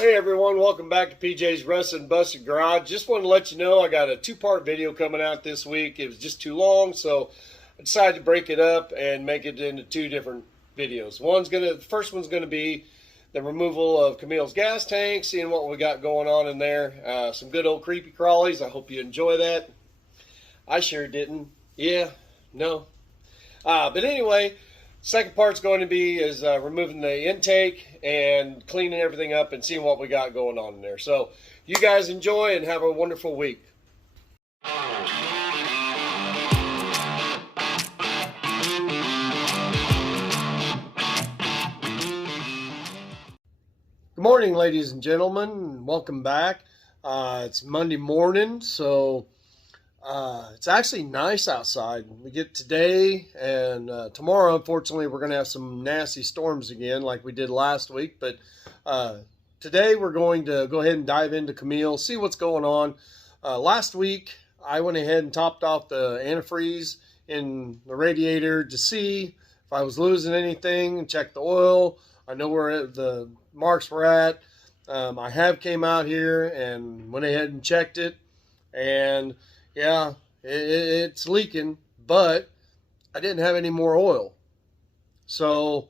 Hey everyone, welcome back to PJ's Rusted and Busted Garage. Just wanted to let you know I got a two-part video coming out this week. It was just too long, so I decided to break it up and make it into two different videos. The first one's gonna be the removal of Camille's gas tank, seeing what we got going on in there. Some good old Creepy Crawlies. I hope you enjoy that. I sure didn't. Yeah, no. But anyway, second part's going to be removing the intake and cleaning everything up and seeing what we got going on in there. So you guys enjoy and have a wonderful week. Good morning, ladies and gentlemen. Welcome back. It's Monday morning, so it's actually nice outside. We get today and tomorrow, unfortunately, we're going to have some nasty storms again like we did last week. But today we're going to go ahead and dive into Camille, see what's going on. Last week, I went ahead and topped off the antifreeze in the radiator to see if I was losing anything and check the oil. I know where the marks were at. I have came out here and went ahead and checked it, and yeah, it's leaking, but I didn't have any more oil. So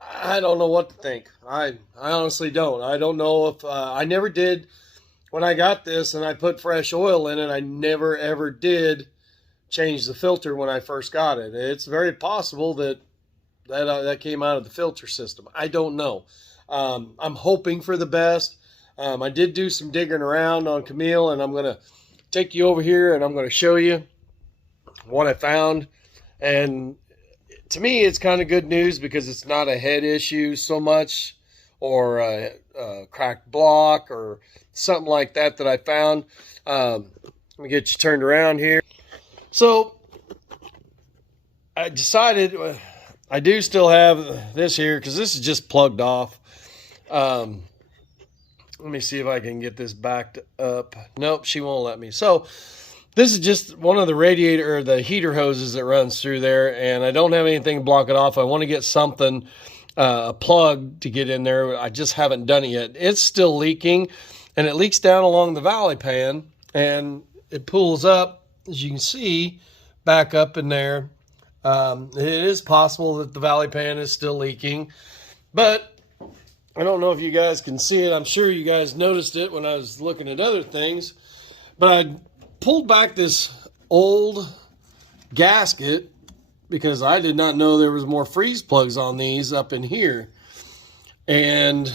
I don't know what to think. I honestly don't. I don't know if I never did when I got this and I put fresh oil in it. I never ever did change the filter when I first got it. It's very possible that came out of the filter system. I don't know. I'm hoping for the best. I did do some digging around on Camille, and I'm going to take you over here and I'm going to show you what I found. And to me, it's kind of good news because it's not a head issue so much, or a cracked block or something like that I found. Let me get you turned around here. So I decided I do still have this here because this is just plugged off. Let me see if I can get this backed up. Nope, she won't let me. So this is just one of the radiator or the heater hoses that runs through there, and I don't have anything to block it off. I want to get something, a plug to get in there. I just haven't done it yet. It's still leaking, and it leaks down along the valley pan, and it pulls up, as you can see, back up in there. It is possible that the valley pan is still leaking, but I don't know if you guys can see it. I'm sure you guys noticed it when I was looking at other things, but I pulled back this old gasket because I did not know there was more freeze plugs on these up in here. And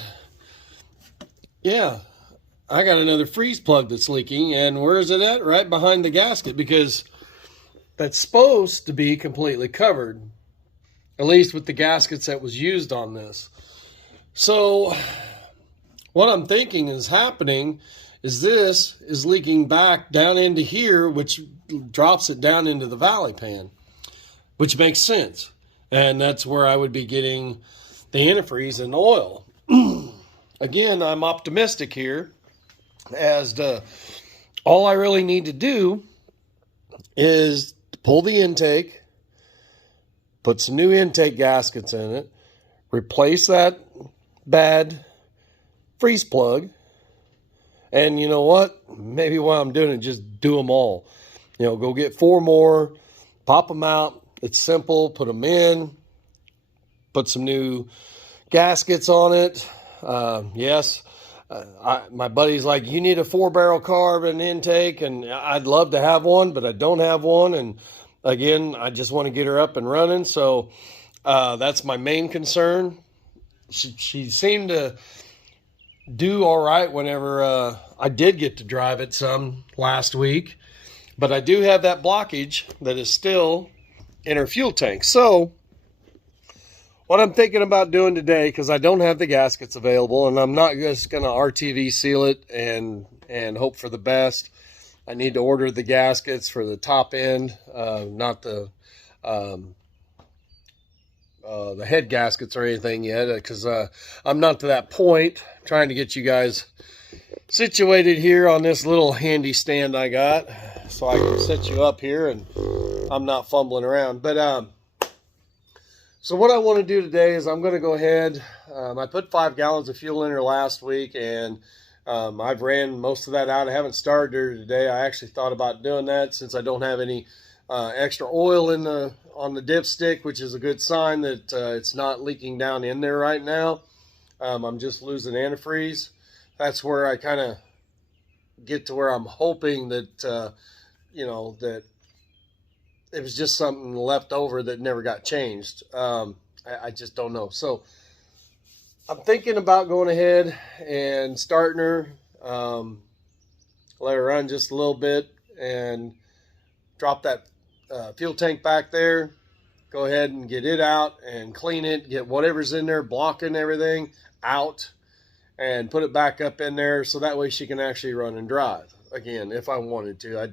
yeah, I got another freeze plug that's leaking. And where is it at? Right behind the gasket, because that's supposed to be completely covered, at least with the gaskets that was used on this. So what I'm thinking is happening is this is leaking back down into here, which drops it down into the valley pan, which makes sense. And that's where I would be getting the antifreeze and the oil. Again, I'm optimistic here as to all I really need to do is pull the intake, put some new intake gaskets in it, replace that bad freeze plug, and you know what? Maybe while I'm doing it, just do them all. You know, go get 4 more, pop them out. It's simple. Put them in, put some new gaskets on it. Yes, my buddy's like, you need a 4-barrel carbon intake, and I'd love to have one, but I don't have one. And again, I just want to get her up and running. So that's my main concern. She seemed to do all right whenever I did get to drive it some last week. But I do have that blockage that is still in her fuel tank. So what I'm thinking about doing today, because I don't have the gaskets available, and I'm not just going to RTV seal it and hope for the best. I need to order the gaskets for the top end, not the head gaskets or anything yet, because I'm not to that point. I'm trying to get you guys situated here on this little handy stand I got so I can set you up here and I'm not fumbling around. But So what I want to do today is I'm going to go ahead, I put 5 gallons of fuel in her last week, and I've ran most of that out. I haven't started her today. I actually thought about doing that since I don't have any extra oil on the dipstick, which is a good sign that it's not leaking down in there right now. I'm just losing antifreeze. That's where I kind of get to where I'm hoping that, that it was just something left over that never got changed. I just don't know. So I'm thinking about going ahead and starting her, let her run just a little bit, and drop that fuel tank back there. Go ahead and get it out and clean it, get whatever's in there blocking everything out, and put it back up in there so that way she can actually run and drive again if I wanted to.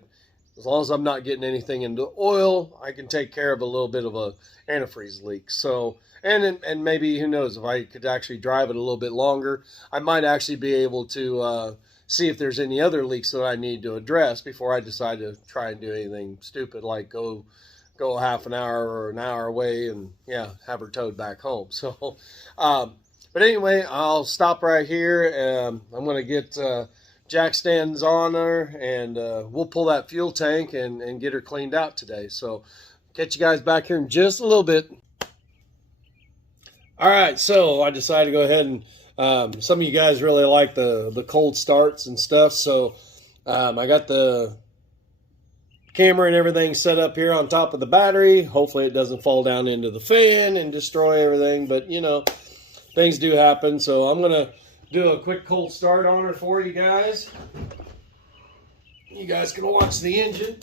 As long as I'm not getting anything into oil, I can take care of a little bit of a antifreeze leak. So, and maybe, who knows, if I could actually drive it a little bit longer, I might actually be able to see if there's any other leaks that I need to address before I decide to try and do anything stupid like go half an hour or an hour away and, yeah, have her towed back home. So, but anyway, I'll stop right here. I'm going to get jack stands on her, and we'll pull that fuel tank and get her cleaned out today. So catch you guys back here in just a little bit. All right, so I decided to go ahead and some of you guys really like the cold starts and stuff, so I got the camera and everything set up here on top of the battery. Hopefully it doesn't fall down into the fan and destroy everything, but things do happen. So I'm gonna do a quick cold start on her for you guys. You guys can watch the engine.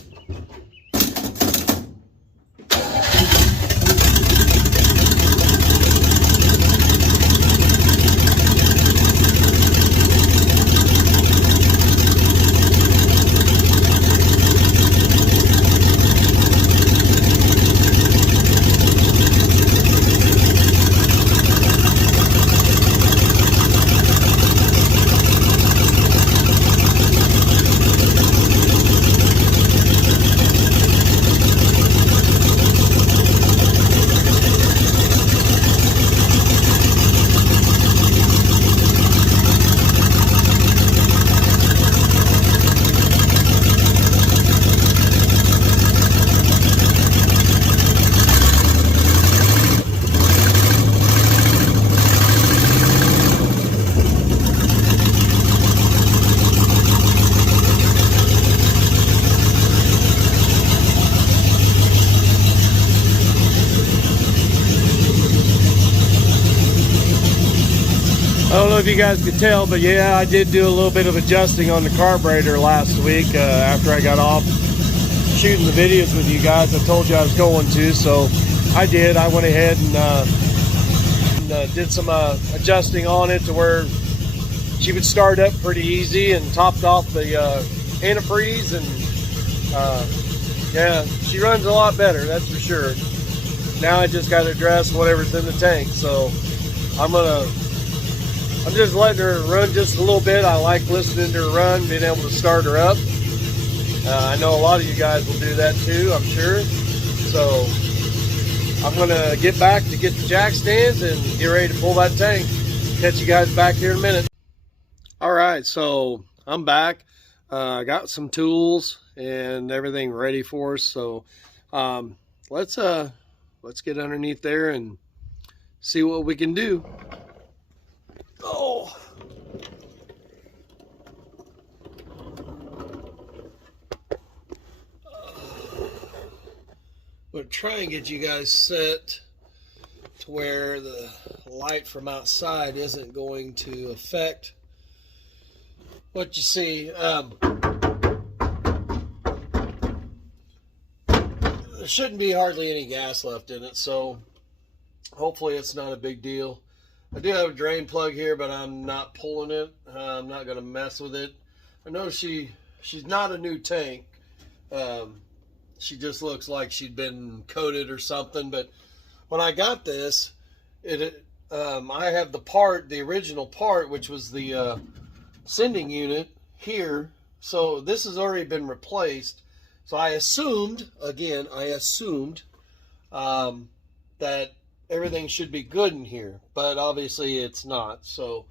I don't know if you guys could tell, but yeah, I did do a little bit of adjusting on the carburetor last week after I got off shooting the videos with you guys. I told you I was going to, so I did. I went ahead and did some adjusting on it to where she would start up pretty easy, and topped off the antifreeze, and yeah, she runs a lot better, that's for sure. Now I just got to address whatever's in the tank, so I'm just letting her run just a little bit. I like listening to her run, being able to start her up. I know a lot of you guys will do that too, I'm sure. So I'm going to get back to get the jack stands and get ready to pull that tank. Catch you guys back here in a minute. All right, so I'm back. I got some tools and everything ready for us. So let's get underneath there and see what we can do. Oh. We'll try and get you guys set to where the light from outside isn't going to affect what you see. There shouldn't be hardly any gas left in it, so hopefully it's not a big deal. I do have a drain plug here, but I'm not pulling it. I'm not going to mess with it. I know she's not a new tank. She just looks like she'd been coated or something. But when I got this, I have the original part, which was the sending unit here. So this has already been replaced. So I assumed that everything should be good in here, but obviously it's not. So,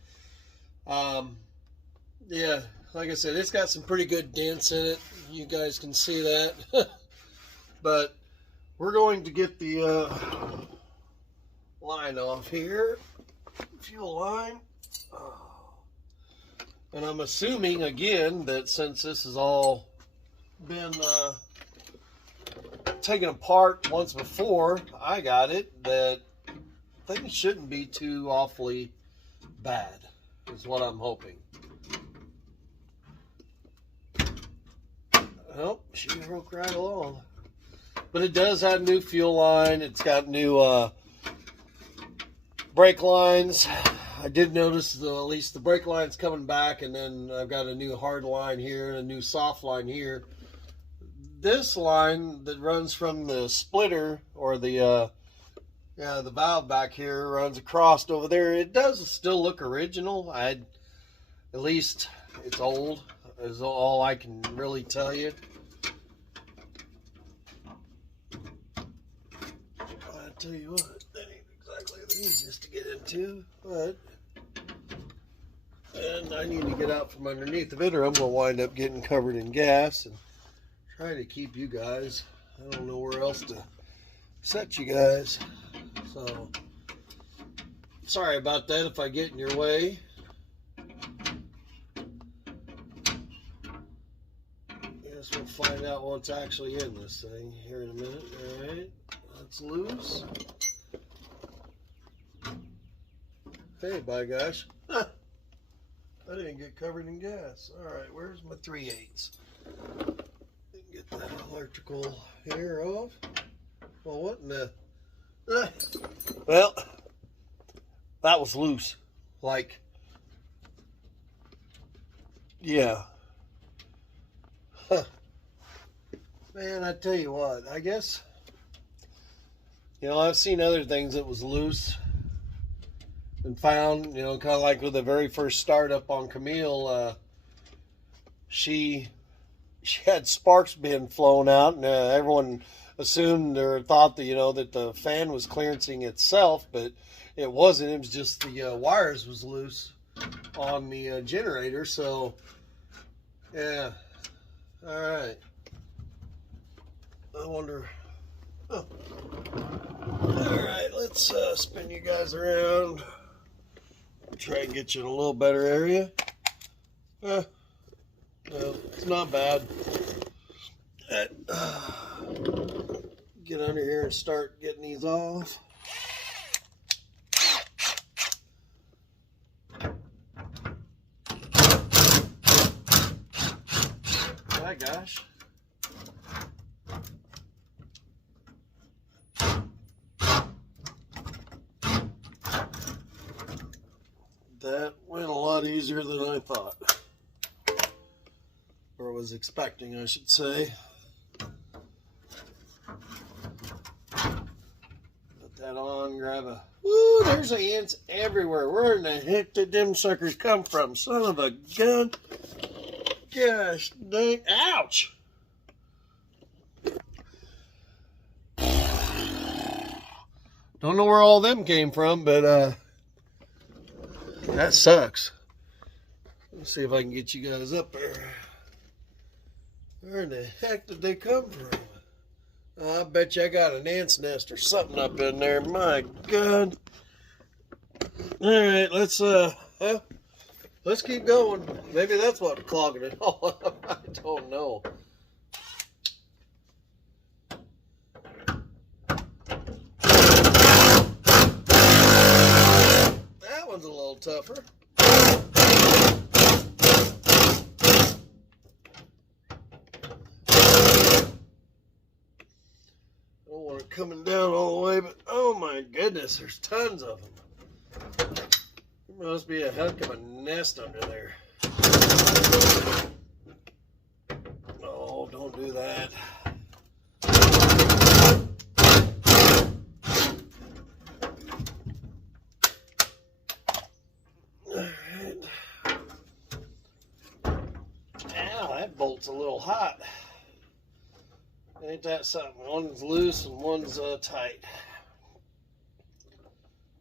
yeah, like I said, it's got some pretty good dents in it. You guys can see that. But we're going to get the line off here, fuel line. And I'm assuming, again, that since this has all been taken apart once before I got it, that things shouldn't be too awfully bad, is what I'm hoping. Oh, she broke right along. But it does have new fuel line. It's got new brake lines. I did notice at least the brake line's coming back, and then I've got a new hard line here and a new soft line here. This line that runs from the splitter, or the valve back here, runs across over there. It does still look original. At least it's old, is all I can really tell you. I tell you what, that ain't exactly the easiest to get into, but and I need to get out from underneath of it, or I'm going to wind up getting covered in gas and try to keep you guys. I don't know where else to set you guys. So, sorry about that if I get in your way. Guess we'll find out what's actually in this thing here in a minute. Alright, that's loose. Hey, by gosh. I didn't get covered in gas. Alright, where's my 3/8? Get that electrical here off. Well, what in the... Well, that was loose. Like, yeah. Huh. Man, I tell you what, I guess, I've seen other things that was loose and found, kind of like with the very first startup on Camille, she had sparks being flown out, and everyone assumed or thought that, that the fan was clearancing itself, but it wasn't. It was just the wires was loose on the generator. So, yeah. All right. I wonder. Oh. All right, let's spin you guys around. Try and get you in a little better area. No, it's not bad. Get under here and start getting these off. My gosh. That went a lot easier than I thought. Or was expecting, I should say. Put that on, grab a... Woo, there's ants everywhere. Where in the heck did them suckers come from? Son of a gun. Gosh dang. Ouch! Don't know where all them came from, but that sucks. Let's see if I can get you guys up there. Where in the heck did they come from? I bet you I got an ant's nest or something up in there. My God. Alright, let's keep going. Maybe that's what's clogging it all up. I don't know. That one's a little tougher. I don't want it coming down all the way, but oh my goodness, there's tons of them. There must be a heck of a nest under there. Oh, don't do that. Alright. Ow, that bolt's a little hot. Ain't that something? One's loose and one's tight.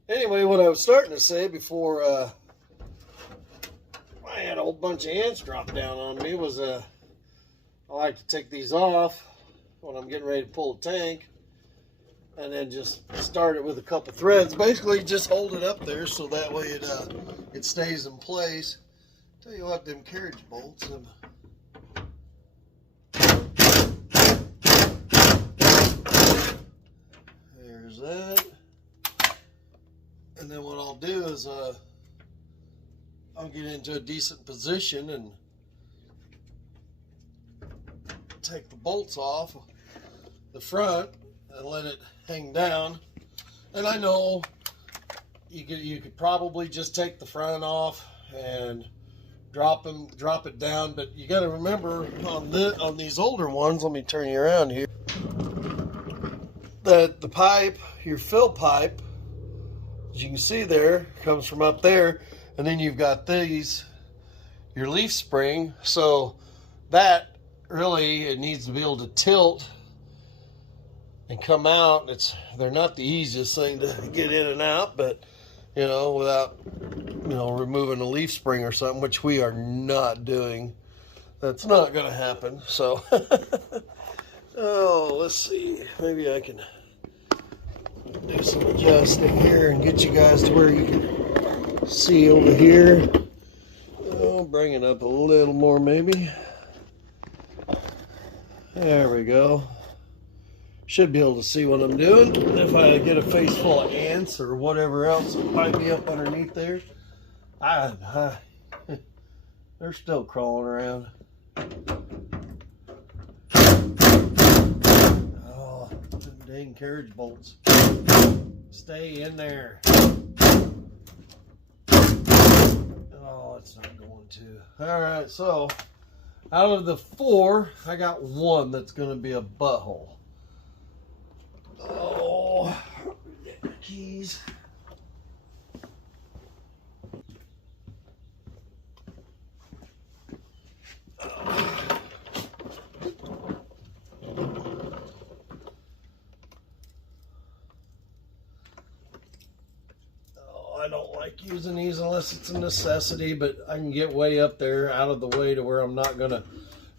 Anyway, what I was starting to say before I had a whole bunch of ants drop down on me was I like to take these off when I'm getting ready to pull a tank, and then just start it with a couple threads. Basically, just hold it up there so that way it stays in place. Tell you what, them carriage bolts. There's that. And then what I'll do is I'll get into a decent position and take the bolts off the front and let it hang down. And I know you could probably just take the front off and drop it down, but you got to remember on these older ones, let me turn you around here, that the pipe, your fill pipe, as you can see there, comes from up there, and then you've got these, your leaf spring, so that really, it needs to be able to tilt and come out. They're not the easiest thing to get in and out, but without removing a leaf spring or something, which we are not doing. That's not going to happen. So oh, let's see, maybe I can do some adjusting here and get you guys to where you can see over here. Oh, bring it up a little more maybe. There we go. Should be able to see what I'm doing. If I get a face full of ants or whatever else that might be up underneath there, they're still crawling around. Oh, them dang carriage bolts. Stay in there. Oh, it's not going to. All right, so out of the 4, I got 1 that's going to be a butthole. Oh, get my keys. I don't like using these unless it's a necessity, but I can get way up there out of the way to where I'm not going to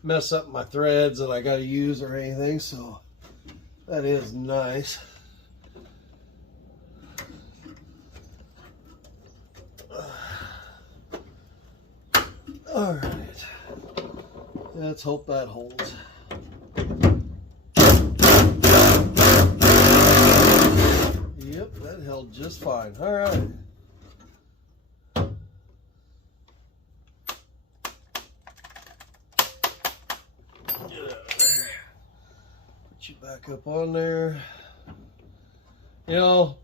mess up my threads that I got to use or anything, so that is nice. All right, let's hope that holds. Yep, that held just fine. All right. You back up on there. A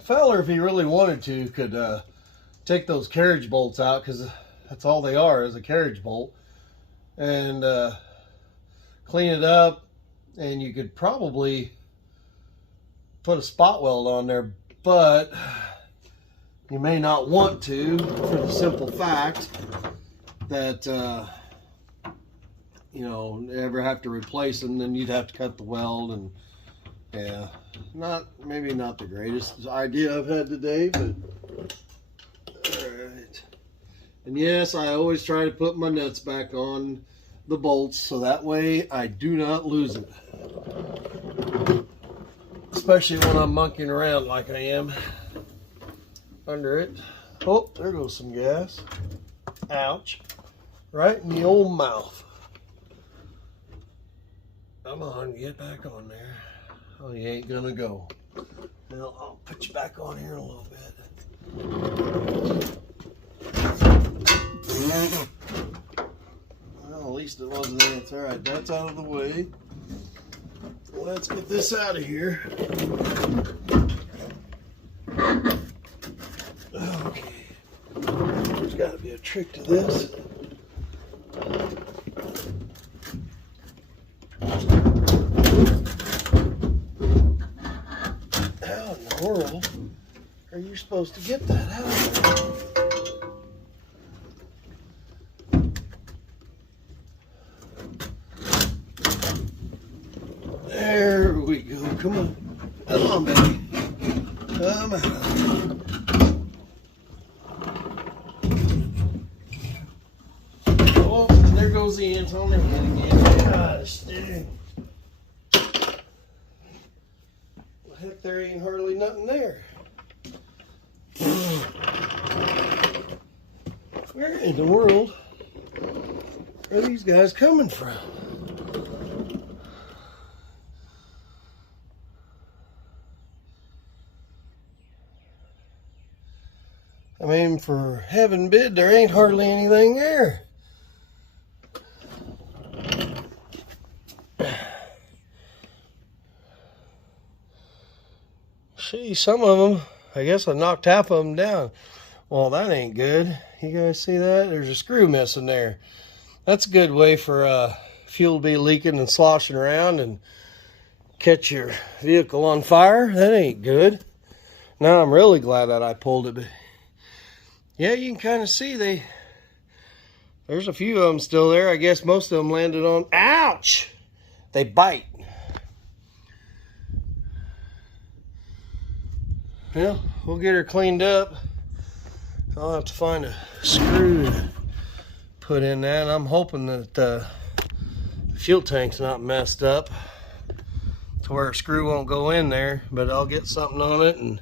feller, if he really wanted to, could take those carriage bolts out, because that's all they are, is a carriage bolt, and clean it up, and you could probably put a spot weld on there, but you may not want to, for the simple fact that ever have to replace them, then you'd have to cut the weld, and yeah, maybe not the greatest idea I've had today, but all right. And yes, I always try to put my nuts back on the bolts so that way I do not lose it, especially when I'm monkeying around like I am under it. Oh, there goes some gas. Ouch, right in the old mouth. Come on, get back on there. Oh, you ain't gonna go. Well, I'll put you back on here a little bit. Well, at least it wasn't ants. All right, that's out of the way. Let's get this out of here. Okay. There's got to be a trick to this. How in the world are you supposed to get that out? There we go. Come on. Come on, baby. I'm out. Oh, there goes the ants on their head again. Gosh, dude. Well, heck, there ain't hardly nothing there. Where in the world are these guys coming from? I mean, for heaven bid, there ain't hardly anything there. See, some of them, I guess I knocked half of them down. Well, that ain't good. You guys see that? There's a screw missing there. That's a good way for fuel to be leaking and sloshing around and catch your vehicle on fire. That ain't good. Now I'm really glad that I pulled it. But yeah, you can kind of see there's a few of them still there. I guess most of them landed on. Ouch! They bite. Well, we'll get her cleaned up. I'll have to find a screw to put in that. I'm hoping that the fuel tank's not messed up to where a screw won't go in there, but I'll get something on it and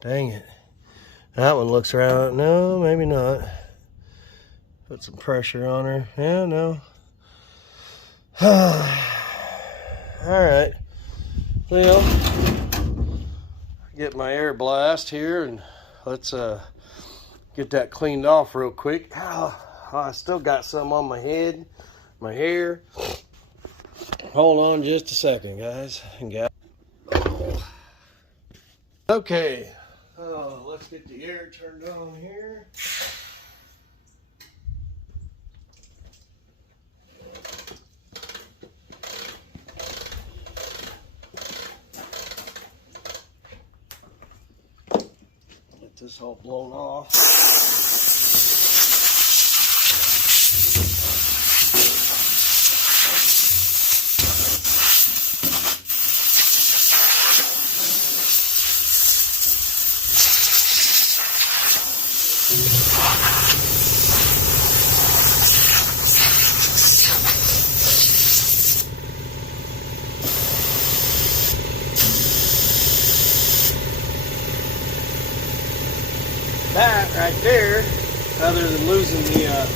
dang it. That one looks around. No, maybe not. Put some pressure on her. Yeah, no. Alright. Well, get my air blast here and let's get that cleaned off real quick. I still got some on my head, my hair. Hold on just a second, guys. Okay, let's get the air turned on here. Get this all blown off. That right there, other than losing the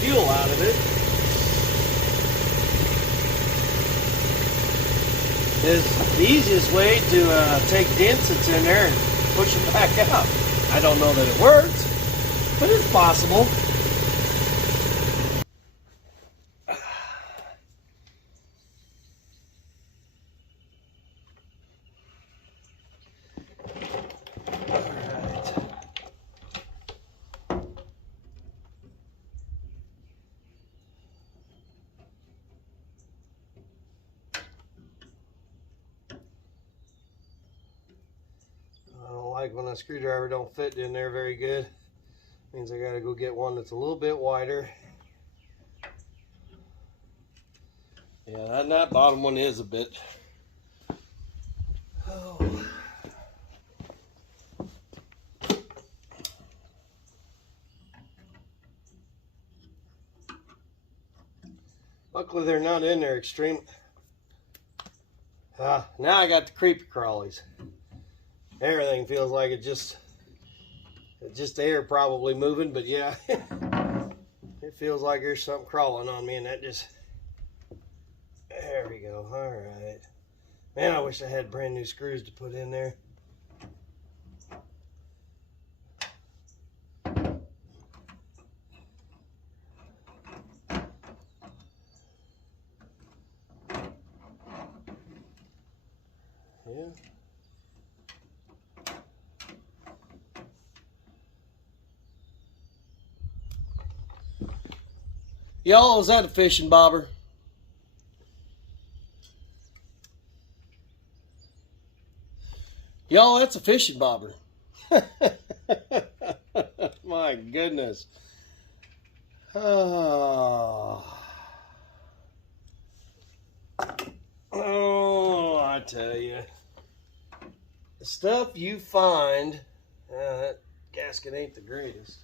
fuel out of it, is the easiest way to take dents that's in there and push it back out. I don't know that it works, but it's possible. Like when a screwdriver don't fit in there very good. Means I gotta go get one that's a little bit wider. Yeah, that bottom one is a bit. Oh. Luckily they're not in there extreme. Now I got the Creepy Crawlies. Everything feels like it's just air probably moving, but yeah, it feels like there's something crawling on me, and that just, there we go. All right, man, I wish I had brand new screws to put in there. Yeah. Y'all, is that a fishing bobber? Y'all, that's a fishing bobber. My goodness. Oh. Oh, I tell you, the stuff you find, that gasket ain't the greatest.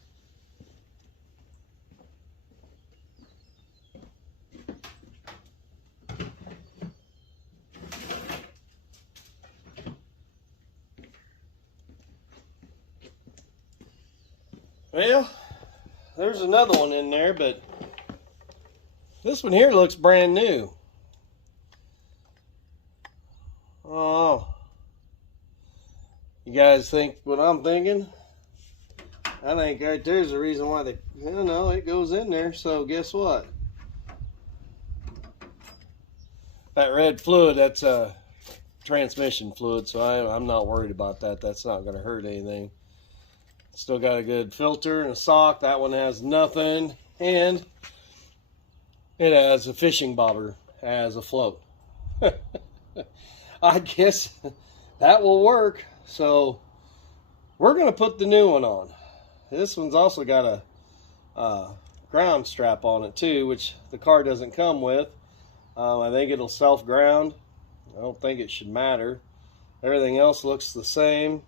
Well, there's another one in there, but this one here looks brand new. Oh, you guys think what I'm thinking? I think right there's the reason why they, no, it goes in there. So guess what? That red fluid, that's transmission fluid, so I'm not worried about that. That's not going to hurt anything. Still got a good filter and a sock. That one has nothing, and it has a fishing bobber as a float. I guess that will work. So we're going to put the new one on. This one's also got a ground strap on it too, which the car doesn't come with. I think it'll self-ground. I don't think it should matter. Everything else looks the same.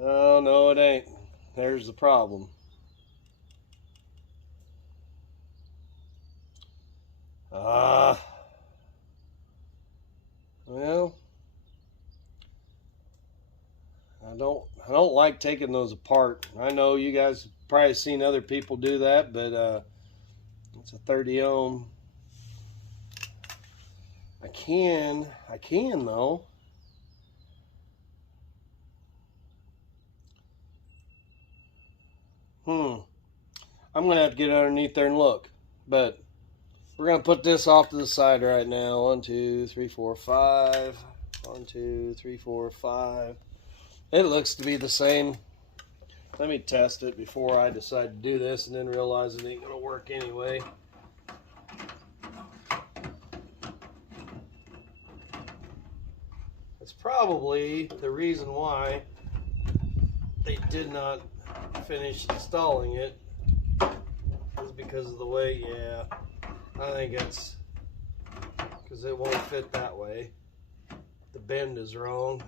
Oh, no, it ain't. There's the problem. Well, I don't like taking those apart. I know you guys have probably seen other people do that, but it's a 30 ohm. I can though. I'm gonna have to get underneath there and look, but we're gonna put this off to the side right now. 1, 2, 3, 4, 5. 1, 2, 3, 4, 5. It looks to be the same. Let me test it before I decide to do this and then realize it ain't gonna work anyway. It's probably the reason why they did not finish installing it is because of the way, yeah, I think it's because it won't fit that way. The bend is wrong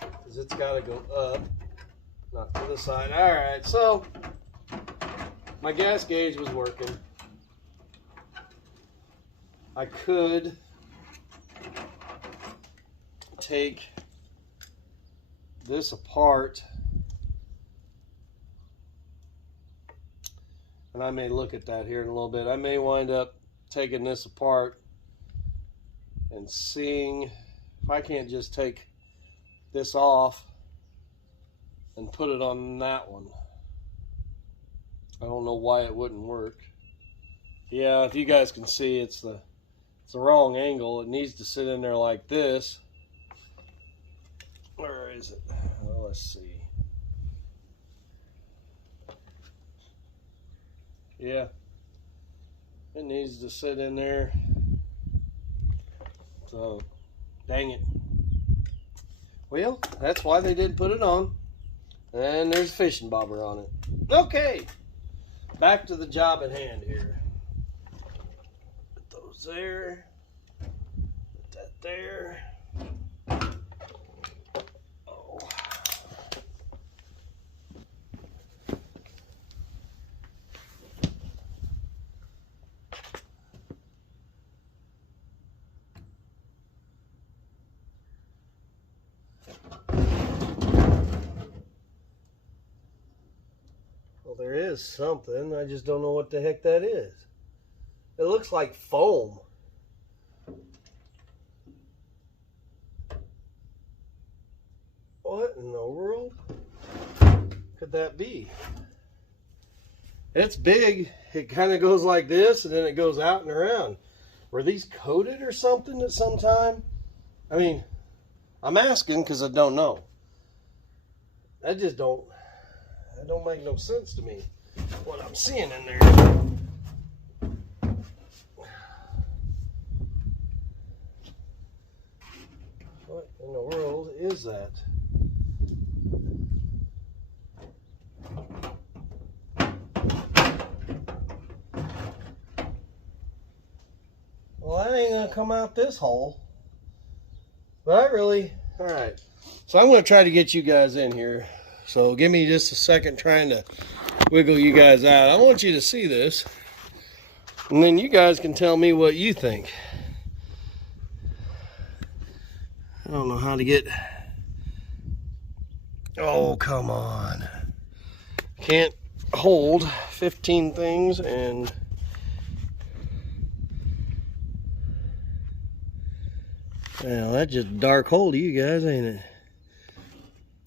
because it's got to go up, not to the side. All right, so my gas gauge was working. I could take this apart, and I may look at that here in a little bit. I may wind up taking this apart and seeing if I can't just take this off and put it on that one. I don't know why it wouldn't work. Yeah, if you guys can see, it's the wrong angle. It needs to sit in there like this. Where is it? Well, let's see. Yeah, it needs to sit in there. So, dang it. Well, that's why they did put it on. And there's a fishing bobber on it. Okay, back to the job at hand here. Put those there. Put that there. Well, there is something. I just don't know what the heck that is. It looks like foam. What in the world could that be? It's big. It kind of goes like this, and then it goes out and around. Were these coated or something at some time? I mean, I'm asking because I don't know. That don't make no sense to me, what I'm seeing in there. What in the world is that? come out this hole. But all right. So I'm going to try to get you guys in here. So give me just a second trying to wiggle you guys out. I want you to see this. And then you guys can tell me what you think. I don't know how to get... Oh, come on. Can't hold 15 things and... Well, that's just a dark hole to you guys, ain't it?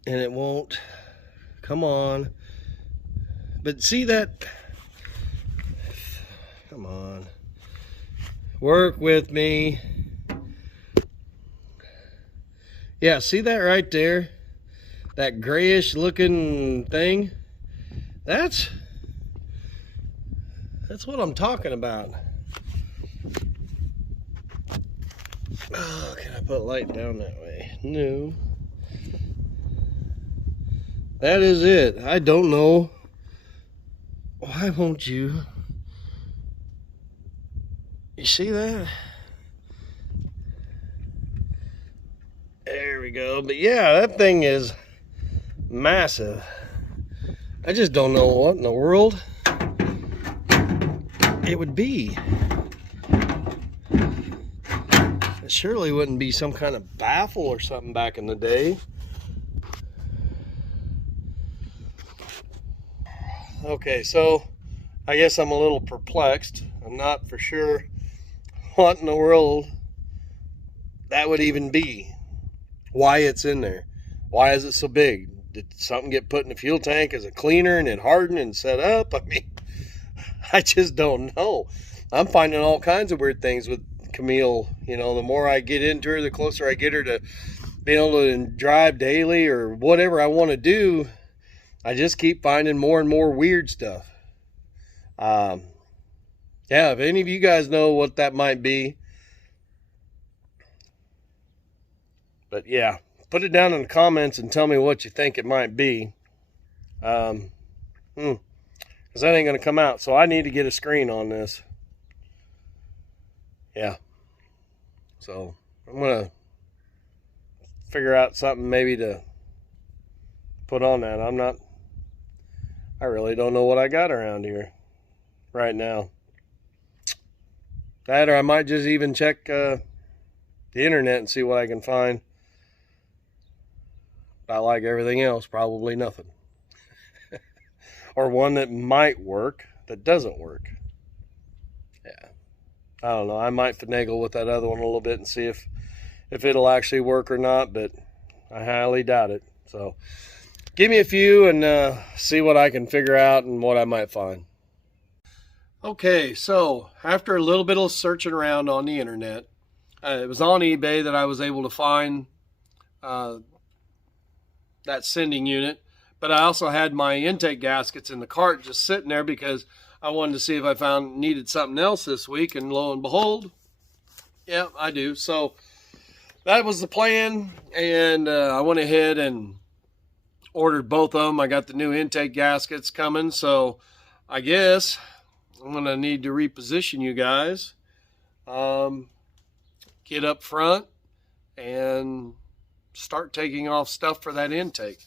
And it won't. Come on. But see that? Come on. Work with me. Yeah, see that right there? That grayish looking thing? That's what I'm talking about. Oh, can I put light down that way? No. That is it. I don't know. Why won't you? You see that? There we go. But yeah, that thing is massive. I just don't know what in the world it would be. It surely wouldn't be some kind of baffle or something back in the day. Okay, so I guess I'm a little perplexed. I'm not for sure what in the world that would even be. Why it's in there. Why is it so big? Did something get put in the fuel tank as a cleaner and it hardened and set up? I mean, I just don't know. I'm finding all kinds of weird things with Camille. You know, the more I get into her, the closer I get her to being able to drive daily or whatever I want to do. I just keep finding more and more weird stuff. Yeah, if any of you guys know what that might be. But yeah, put it down in the comments and tell me what you think it might be. Because that ain't going to come out. So I need to get a screen on this. Yeah. So I'm going to figure out something maybe to put on that. I really don't know what I got around here right now. That, or I might just even check the internet and see what I can find. But like everything else, probably nothing. Or one that might work that doesn't work. Yeah. I don't know. I might finagle with that other one a little bit and see if it'll actually work or not, but I highly doubt it. So give me a few and see what I can figure out and what I might find. Okay, so after a little bit of searching around on the internet, it was on eBay that I was able to find that sending unit, but I also had my intake gaskets in the cart just sitting there because I wanted to see if I needed something else this week, and lo and behold, yeah, I do. So that was the plan, and I went ahead and ordered both of them. I got the new intake gaskets coming, so I guess I'm going to need to reposition you guys. Get up front and start taking off stuff for that intake.